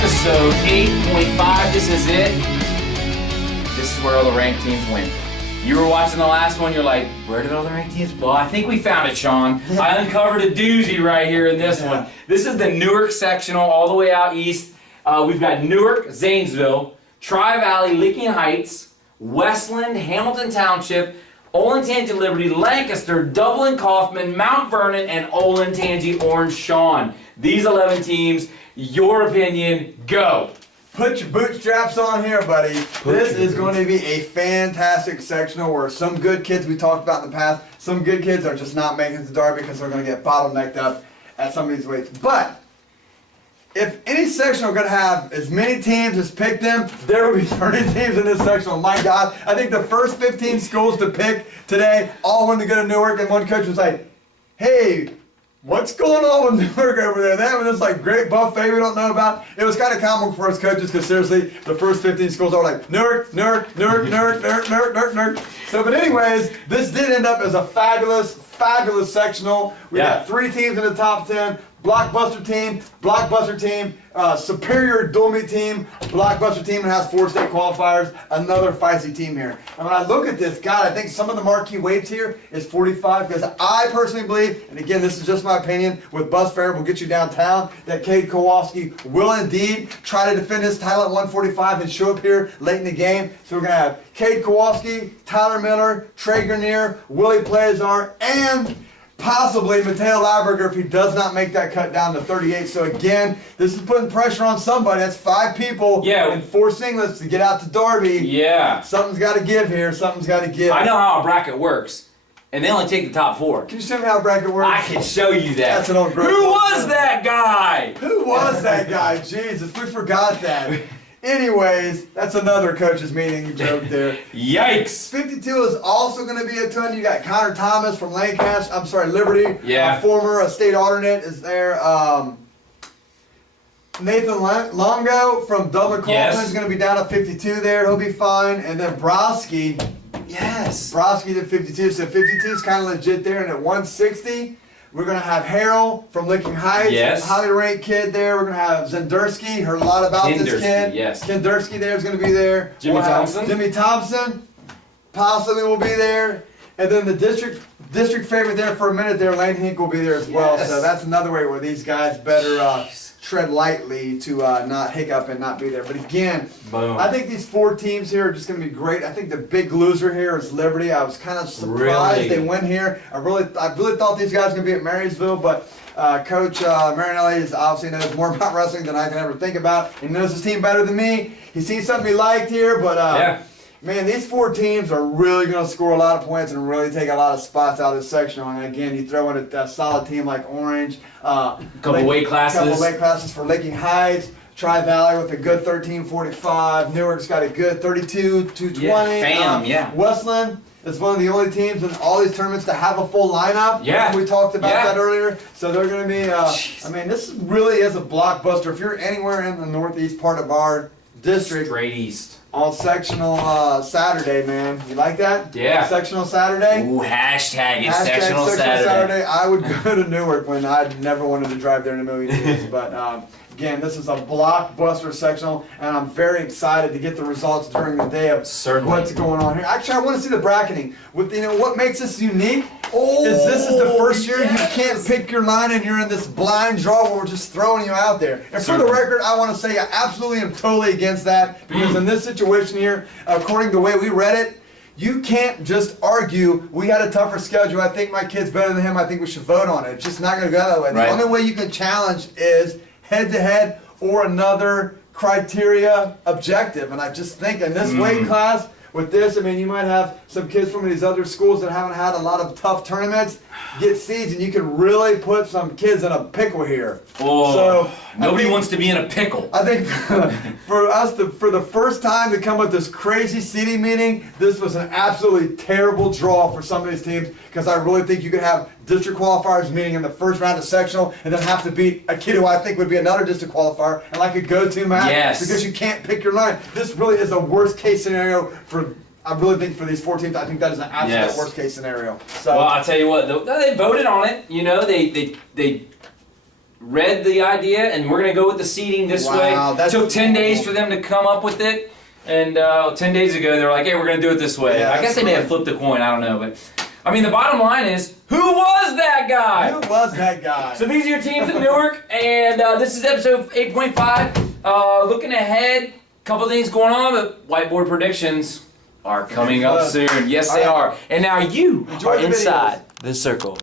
episode 8.5. This is it. This is where all the ranked teams win. You were watching the last one, you're like, where did all the ranked teams? Well, I think we found it, Sean. I uncovered a doozy right here in this one. This is the Newark sectional all the way out east. We've got Newark, Zanesville, Tri-Valley, Licking Heights, Westland, Hamilton Township, Olentangy Liberty, Lancaster, Dublin Kaufman, Mount Vernon, and Olentangy Orange Shawn. These 11 teams, your opinion, go. Put your bootstraps on here, buddy. This is going to be a fantastic sectional where some good kids we talked about in the past, some good kids are just not making it to Derby because they're going to get bottlenecked up at some of these weights. But if any sectional are going to have as many teams as pick them, there will be 30 teams in this sectional. My God, I think the first 15 schools to pick today all wanted to go to Newark, and one coach was like, hey, what's going on with Newark over there? They have this like great buffet we don't know about. It was kind of comical for us coaches because seriously, the first 15 schools are like Newark, Newark, Newark, Newark, Newark, Newark, Newark, Newark. So, but anyways, this did end up as a fabulous, fabulous sectional. We got 3 teams in the top 10. Blockbuster team, Superior dual meet team, Blockbuster team, and has 4 state qualifiers, another feisty team here. And when I look at this, God, I think some of the marquee weights here is 45, because I personally believe, and again, this is just my opinion, with bus fare will get you downtown, that Cade Kowalski will indeed try to defend his title at 145 and show up here late in the game. So we're going to have Cade Kowalski, Tyler Miller, Trey Grenier, Willie Plazar, and possibly Mateo Laberger if he does not make that cut down to 38. So again, this is putting pressure on somebody. That's 5 people in 4 singlets to get out to Derby. Yeah. Something's got to give here. Something's got to give. I know how a bracket works, and they only take the top 4. Can you show me how a bracket works? I can show you that. That's an old great Who was that guy? Who was that guy? Jesus, we forgot that. Anyways, that's another coaches meeting joke there. Yikes. 52 is also going to be a ton. You got Connor Thomas from Liberty. Yeah. A former state alternate is there. Nathan Longo from Dublin Kaufman is going to be down at 52 there. He'll be fine. And then Broski. Yes. Broski to 52. So 52 is kind of legit there. And at 160, we're going to have Harrell from Licking Heights, highly ranked kid there. We're going to have Zendersky, heard a lot about this kid. Yes. Kendersky there is going to be there. Jimmy Thompson. Jimmy Thompson possibly will be there. And then the district favorite there for a minute there, Lane Hink will be there as well. So that's another way where these guys better tread lightly to not hiccup and not be there. But again, I think these 4 teams here are just going to be great. I think the big loser here is Liberty. I was kind of surprised they went here. I really thought these guys were going to be at Marysville, but Coach Marinelli obviously knows more about wrestling than I can ever think about. He knows his team better than me. He sees something he liked here, but man, these 4 teams are really going to score a lot of points and really take a lot of spots out of this sectional. And again, you throw in a solid team like Orange. Couple weight classes for Licking Heights. Tri-Valley with a good 1345. Newark's got a good 32-220. Westland is one of the only teams in all these tournaments to have a full lineup. Yeah. We talked about that earlier. So they're going to be, I mean, this really is a blockbuster. If you're anywhere in the northeast part of our district. Straight east. On sectional Saturday, man. You like that? Yeah. Sectional Saturday? Ooh, hashtag it's sectional Saturday. I would go to Newark when I'd never wanted to drive there in a million years. But again, this is a blockbuster sectional, and I'm very excited to get the results during the day of what's going on here. Actually, I want to see the bracketing. With what makes this unique is this is the first year you can't pick your line and you're in this blind draw where we're just throwing you out there. And for the record, I want to say I absolutely am totally against that, because in this situation here, according to the way we read it, you can't just argue, we had a tougher schedule, I think my kid's better than him, I think we should vote on it. It's just not going to go that way. The only way you can challenge is head-to-head or another criteria objective. And I just think in this weight class, with this, I mean, you might have some kids from these other schools that haven't had a lot of tough tournaments get seeds, and you can really put some kids in a pickle here. Oh, so nobody wants to be in a pickle. I think for us, for the first time to come with this crazy seeding meeting, this was an absolutely terrible draw for some of these teams, because I really think you could have district qualifiers meeting in the first round of sectional and then have to beat a kid who I think would be another district qualifier and like a go-to match because you can't pick your line. This really is a worst case scenario for, I really think for these 4 teams, I think that is an absolute worst case scenario. So, well, I'll tell you what, they voted on it. You know, they read the idea, and we're gonna go with the seating this Wow, way. that's Took 10 days cool. for them to come up with it, and 10 days ago they're like, "Hey, we're gonna do it this way." Yeah, I guess they may have absolutely. flipped a coin. I don't know, but I mean, the bottom line is, who was that guy? Who was that guy? So these are your teams in Newark, and this is episode 8.5. Looking ahead, couple things going on, but whiteboard predictions are coming up soon. Yes, they are. And now you Enjoy are the videos. inside the circle.